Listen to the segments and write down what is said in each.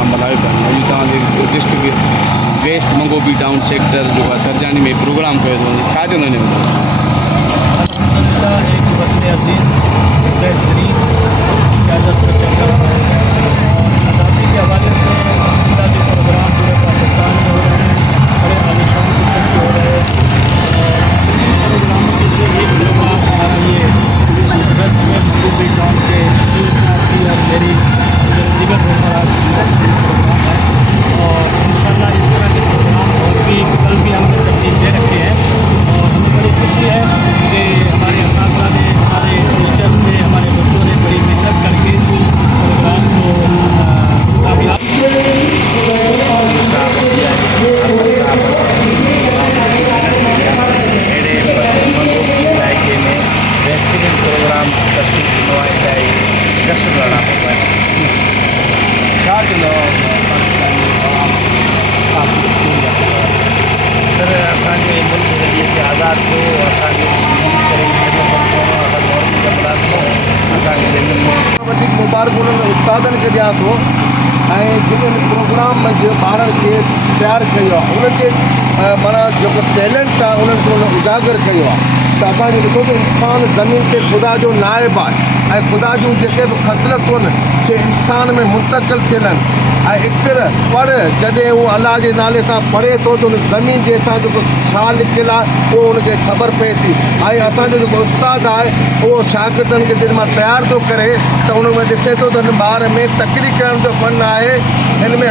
Programme बनाए जो district waste मंगोपी town sector जो सरजानी में प्रोग्राम कयो छा जो एक वक्त अजीज़ बेहतरीन इजाज़त पर चल रहा है और आज़ादी के हवाले से जितना भी प्रोग्राम पूरे पाकिस्तान में हो रहे हैं, बड़े आलिशान किस्म के हो रहे हैं। और इन प्रोग्रामों में से एक प्रोग्राम हमारा ये वेस्ट में मंगोपी टाउन के साहब की और मेरी दिगर प्रोग्राम है और इंशाल्लाह इस तरह के प्रोग्राम और भी कल भी हमने तरतीब दे रखे हैं। और हमें बड़ी खुशी है कि हमारे असातिज़ा ने, हमारे टीचर्स ने, हमारे बच्चों ने बड़ी मेहनत करके इस प्रोग्राम को कामयाब इलाके में बेहतरीन प्रोग्राम जश्न लड़ा सर असांजे मुल्क जॾहिं आज़ाद थियो असांखे वधीक मुबारक उन्हनि उस्तादनि खे ॾियां थो ऐं जिन्हनि प्रोग्राम मंझि ॿारनि खे तयारु कयो आहे उन्हनि जे माना जेको टैलेंट आहे उन्हनि खे उन उजागर कयो आहे। त असांखे ॾिसो त इंसानु ज़मीन ते ख़ुदा जो नाइब आहे ऐं ख़ुदा जूं जेके बि ख़सलतूं आहिनि से इंसान में मुंतक़िल थियल आहिनि ऐं इकर पढ़ जॾहिं उहो अलाह जे नाले सां पढ़े थो त उन ज़मीन जे हेठां जेको छा लिखियलु आहे उहो उनखे ख़बर पए थी। ऐं असांजो जेको उस्तादु आहे उहो शागिर्दनि खे जॾहिं मां तयारु थो करे त उन में ॾिसे थो त हिन ॿार में तकरी करण जो फ़न आहे हिन में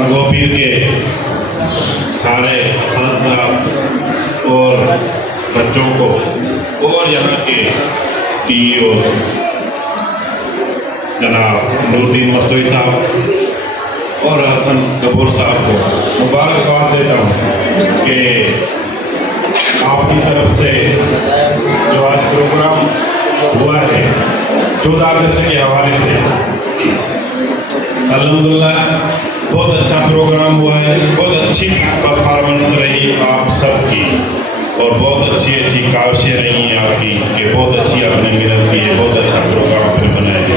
मंगोपीर के सारे असातिज़ा और बच्चों को और यहाँ के TEOs जनाब नूरुद्दीन मस्तोई साहब और हसन कपूर साहब को मुबारकबाद देता हूँ कि आपकी तरफ से जो आज प्रोग्राम हुआ है 14 अगस्त के हवाले से अल्हम्दुलिल्लाह बहुत अच्छा प्रोग्राम हुआ है, बहुत अच्छी परफॉर्मेंस रही आप सबकी और बहुत अच्छी अच्छी काविशें रही हैं आपकी कि बहुत अच्छी आपने मेहनत की है, बहुत अच्छा प्रोग्राम फिर बनाया है।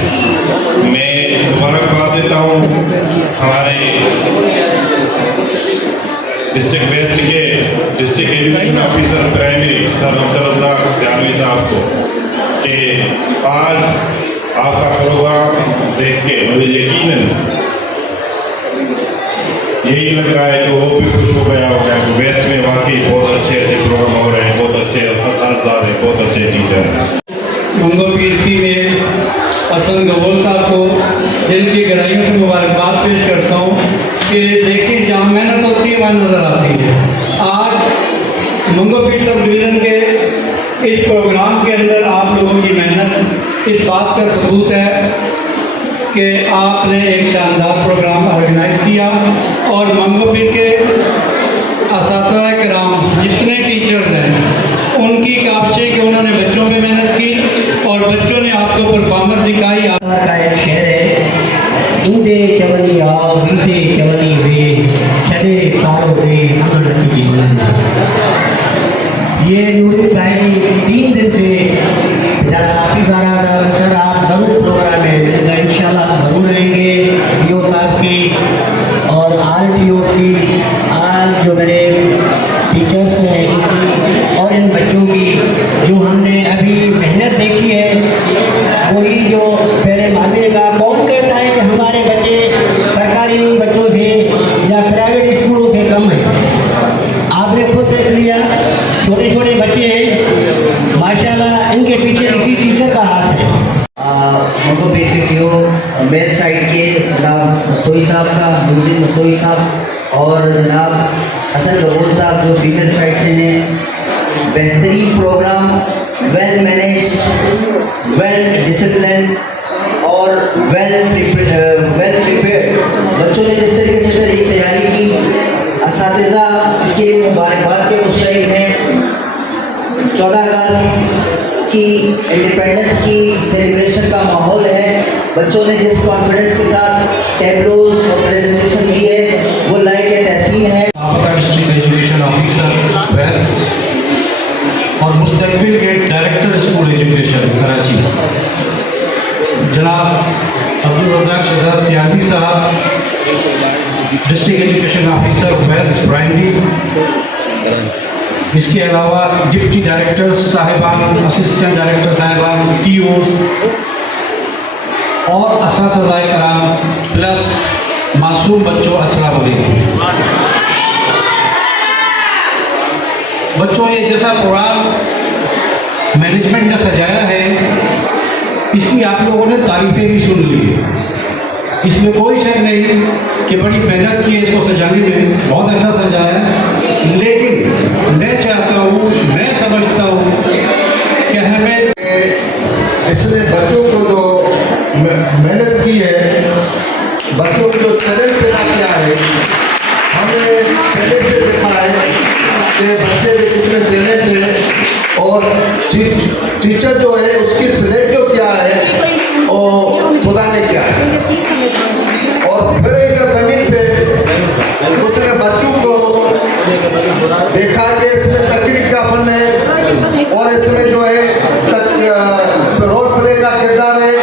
मैं मुबारकबाद देता हूँ हमारे डिस्ट्रिक्ट वेस्ट के district education officer primary sir Abdul Razzaq Sialvi साहब को कि आज आपका प्रोग्राम देख के मुझे यकीनन यही लग रहा है कि वो भी खुश हो गया होगा कि वेस्ट में वाकई बहुत अच्छे अच्छे प्रोग्राम हो रहे हैं, बहुत अच्छे असातिज़ा हैं, बहुत अच्छे टीचर हैं। मंगोपीर की में हसन कपूर साहब को दिल की गहराइयों से मुबारकबाद पेश करता हूँ कि देखिए जहाँ मेहनत होती है वहाँ नज़र आती है। आज मंगोपीर सब डिवीज़न के इस प्रोग्राम के अंदर आप लोगों की मेहनत इस बात का सबूत है कि आपने एक शानदार प्रोग्राम ऑर्गेनाइज किया और मंगोपीर के असातिज़ा कराम जितने टीचर्स हैं उनकी काबिशें कि उन्होंने बच्चों पे मेहनत की और बच्चों ने आपको परफॉर्मेंस दिखाई। का एक शेर है, ईंदे चवनी आओ ईंदे चवनी वे छड़े सारो दे अमन की जीवन। ये नूरी भाई 3 दिन से काफ़ी सारा सर आप जरूर प्रोग्राम है इंशाल्लाह जरूर रहेंगे DO साहब की और RTO की आज जो मेरे टीचर्स हैं इसी और इन बच्चों की जो हमने अभी मेहनत देखी है वही जो पहले मानिएगा कौन कहता है कि हमारे बच्चे सरकारी बच्चों से या प्राइवेट स्कूलों से कम है। आपने खुद देख लिया छोटे मसोई साहब का, नूरुद्दीन मसोई साहब और जनाब हसन गफूर साहब जो फीमेल साइड से हैं। बेहतरीन program, well manage, well discipline और वेल प्रिपेयर्ड। बच्चों ने जिस तरीके से सर तैयारी की, असातिज़ा इसके लिए मुबारकबाद के मुस्तहिक हैं। 14 अगस्त की इंडिपेंडेंस की सेलिब्रेशन का माहौल है। बच्चों ने जिस कॉन्फिडेंस के साथ टैबलोज और प्रेजेंटेशन की है वो लायक तहसीन है। आपका डिस्ट्रिक्ट एजुकेशन ऑफिसर वेस्ट और मुस्तकबिल के डायरेक्टर स्कूल एजुकेशन कराची जनाब अब्दुल रज़ाक शहजाद सियालवी साहब, district education officer west primary. इसके अलावा डिप्टी डायरेक्टर साहिबान, असिस्टेंट डायरेक्टर साहिबान, टीओस और असातिज़ाए कराम प्लस मासूम बच्चों, अस्सलाम वालेकुम। बच्चों, ये जैसा प्रोग्राम मैनेजमेंट ने सजाया है इसकी आप लोगों ने तारीफें भी सुन ली है। इसमें कोई शक नहीं कि बड़ी मेहनत की है इसको सजाने में, बहुत अच्छा सजाया है। लेकिन मैं चाहता हूँ, मैं समझता हूँ कि हमें इसने बच्चों को जो मेहनत की है, बच्चों को जो टैलेंट पैदा किया है, हमने पहले से देखा है कि बच्चे में कितने टैलेंट है और टीचर जो है उसकी सिलेक्ट जो किया है वो खुदा ने किया है। और फिर एक ज़मीन पे उसने बच्चों को देखा कि इसमें तकनीक का फन है और इसमें जो है रोल प्ले का किरदार है